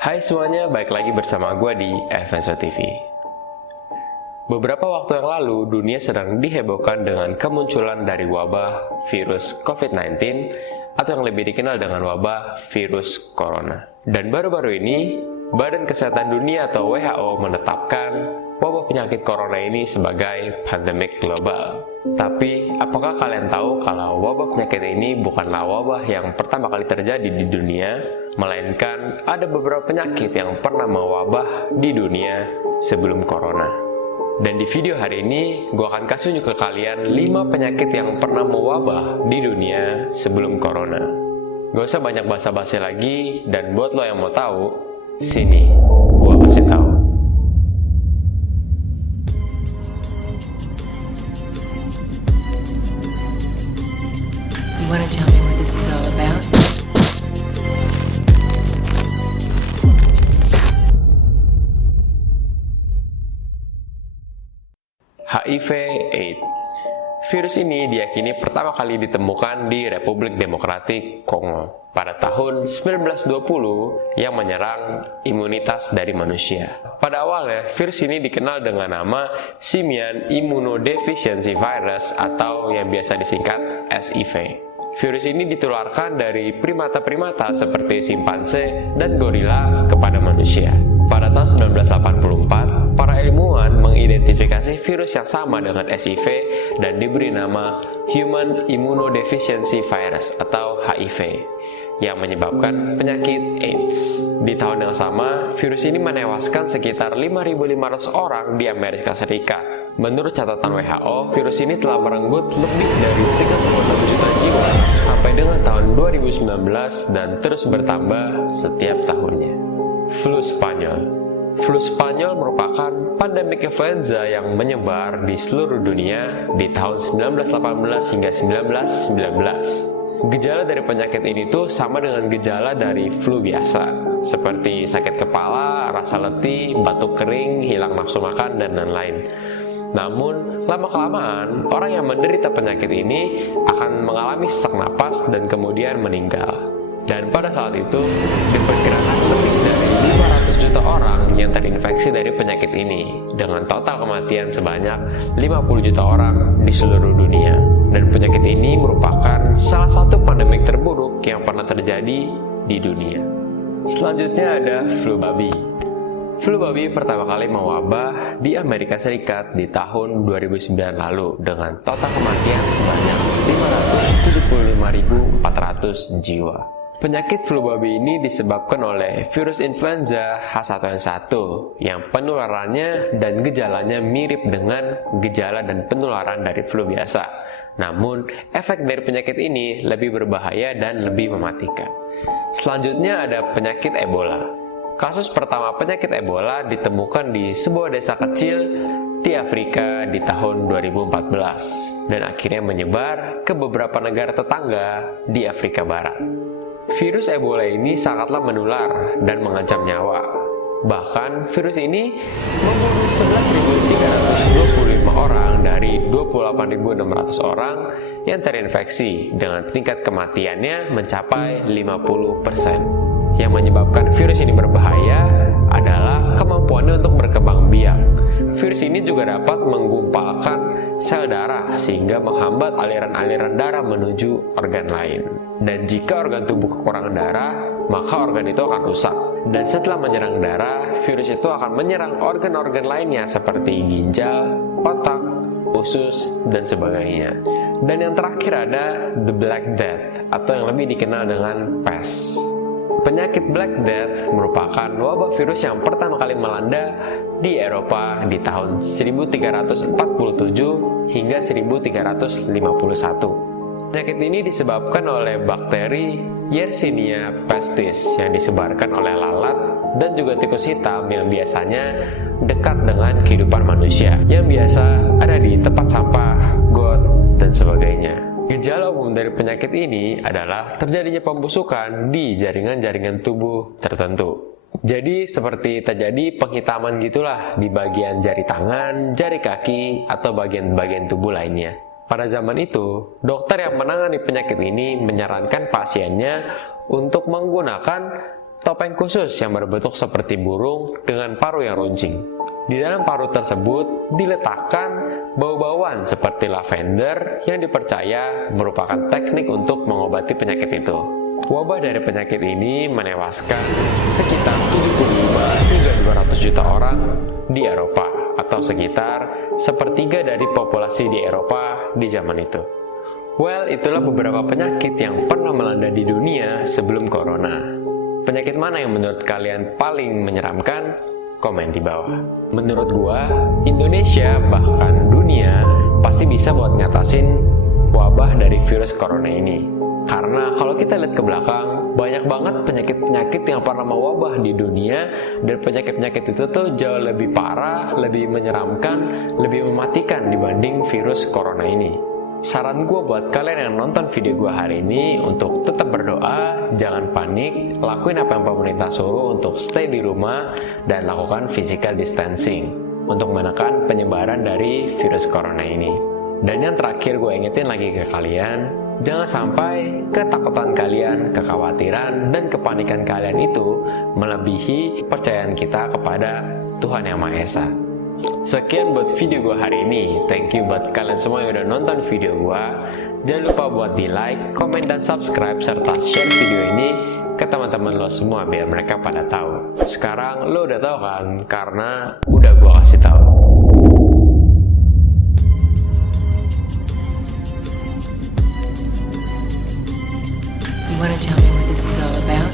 Hai semuanya, balik lagi bersama gue di Elvenso TV. Beberapa waktu yang lalu, dunia sedang dihebohkan dengan kemunculan dari wabah virus COVID-19 atau yang lebih dikenal dengan wabah virus corona. Dan baru-baru ini, Badan Kesehatan Dunia atau WHO menetapkan wabah penyakit corona ini sebagai pandemik global. Tapi, apakah kalian tahu kalau wabah penyakit ini bukanlah wabah yang pertama kali terjadi di dunia, melainkan ada beberapa penyakit yang pernah mewabah di dunia sebelum corona. Dan di video hari ini, gue akan kasih unjuk ke kalian 5 penyakit yang pernah mewabah di dunia sebelum corona. Gak usah banyak basa-basi lagi, dan buat lo yang mau tahu, sini, gue kasih tahu. You want to tell me what this is all about? HIV/AIDS. Virus ini diyakini pertama kali ditemukan di Republik Demokratik Kongo pada tahun 1920 yang menyerang imunitas dari manusia. Pada awalnya, virus ini dikenal dengan nama Simian Immunodeficiency Virus atau yang biasa disingkat SIV. Virus ini ditularkan dari primata-primata seperti simpanse dan gorila kepada manusia. Pada tahun 1984, para ilmuwan mengidentifikasi virus yang sama dengan SIV dan diberi nama Human Immunodeficiency Virus atau HIV yang menyebabkan penyakit AIDS. Di tahun yang sama, virus ini menewaskan sekitar 5.500 orang di Amerika Serikat. Menurut catatan WHO, virus ini telah merenggut lebih dari 36 juta jiwa sampai dengan tahun 2019 dan terus bertambah setiap tahunnya. Flu Spanyol. Flu Spanyol merupakan pandemi influenza yang menyebar di seluruh dunia di tahun 1918 hingga 1919. Gejala dari penyakit ini tuh sama dengan gejala dari flu biasa, seperti sakit kepala, rasa letih, batuk kering, hilang nafsu makan, dan lain-lain. Namun, lama-kelamaan, orang yang menderita penyakit ini akan mengalami sesak napas dan kemudian meninggal. Dan pada saat itu, diperkirakan lebih dari 500 juta orang yang terinfeksi dari penyakit ini, dengan total kematian sebanyak 50 juta orang di seluruh dunia. Dan penyakit ini merupakan salah satu pandemik terburuk yang pernah terjadi di dunia. Selanjutnya ada flu babi. Flu babi pertama kali mewabah di Amerika Serikat di tahun 2009 lalu dengan total kematian sebanyak 575.400 jiwa. Penyakit flu babi ini disebabkan oleh virus influenza H1N1 yang penularannya dan gejalanya mirip dengan gejala dan penularan dari flu biasa. Namun, efek dari penyakit ini lebih berbahaya dan lebih mematikan. Selanjutnya ada penyakit Ebola. Kasus pertama penyakit Ebola ditemukan di sebuah desa kecil di Afrika di tahun 2014 dan akhirnya menyebar ke beberapa negara tetangga di Afrika Barat. Virus Ebola ini sangatlah menular dan mengancam nyawa. Bahkan virus ini membunuh 11.325 orang dari 28.600 orang yang terinfeksi dengan tingkat kematiannya mencapai 50%. Yang menyebabkan virus ini berbahaya adalah kemampuannya untuk berkembang biak. Virus ini juga dapat menggumpalkan sel darah sehingga menghambat aliran-aliran darah menuju organ lain. Dan jika organ tubuh kekurangan darah, maka organ itu akan rusak. Dan setelah menyerang darah, virus itu akan menyerang organ-organ lainnya seperti ginjal, otak, usus, dan sebagainya. Dan yang terakhir ada The Black Death atau yang lebih dikenal dengan PES. Penyakit Black Death merupakan wabah virus yang pertama kali melanda di Eropa di tahun 1347 hingga 1351. Penyakit ini disebabkan oleh bakteri Yersinia pestis yang disebarkan oleh lalat dan juga tikus hitam yang biasanya dekat dengan kehidupan manusia, yang biasa ada di tempat sampah, got, dan sebagainya. Gejala umum dari penyakit ini adalah terjadinya pembusukan di jaringan-jaringan tubuh tertentu. Jadi seperti terjadi penghitaman gitulah di bagian jari tangan, jari kaki, atau bagian-bagian tubuh lainnya. Pada zaman itu, dokter yang menangani penyakit ini menyarankan pasiennya untuk menggunakan topeng khusus yang berbentuk seperti burung dengan paruh yang runcing. Di dalam paruh tersebut diletakkan bau-bauan seperti lavender yang dipercaya merupakan teknik untuk mengobati penyakit itu. Wabah dari penyakit ini menewaskan sekitar 75 hingga 200 juta orang di Eropa, atau sekitar sepertiga dari populasi di Eropa di zaman itu. Well, itulah beberapa penyakit yang pernah melanda di dunia sebelum corona. Penyakit mana yang menurut kalian paling menyeramkan? Komen di bawah. Menurut gua, Indonesia bahkan dunia pasti bisa buat ngatasin wabah dari virus corona ini. Karena kalau kita lihat ke belakang, banyak banget penyakit-penyakit yang pernah mewabah di dunia, dan penyakit-penyakit itu tuh jauh lebih parah, lebih menyeramkan, lebih mematikan dibanding virus corona ini. Saran gue buat kalian yang nonton video gue hari ini untuk tetap berdoa, jangan panik, lakuin apa yang pemerintah suruh untuk stay di rumah, dan lakukan physical distancing untuk menekan penyebaran dari virus corona ini. Dan yang terakhir gue ingetin lagi ke kalian, jangan sampai ketakutan kalian, kekhawatiran, dan kepanikan kalian itu melebihi kepercayaan kita kepada Tuhan Yang Maha Esa. Sekian buat video gue hari ini. Thank you buat kalian semua yang udah nonton video gue. Jangan lupa buat di like, komen, dan subscribe, serta share video ini ke teman-teman lo semua biar mereka pada tahu. Sekarang lo udah tahu kan, karena udah gue kasih tahu. You want to tell me what this is all about?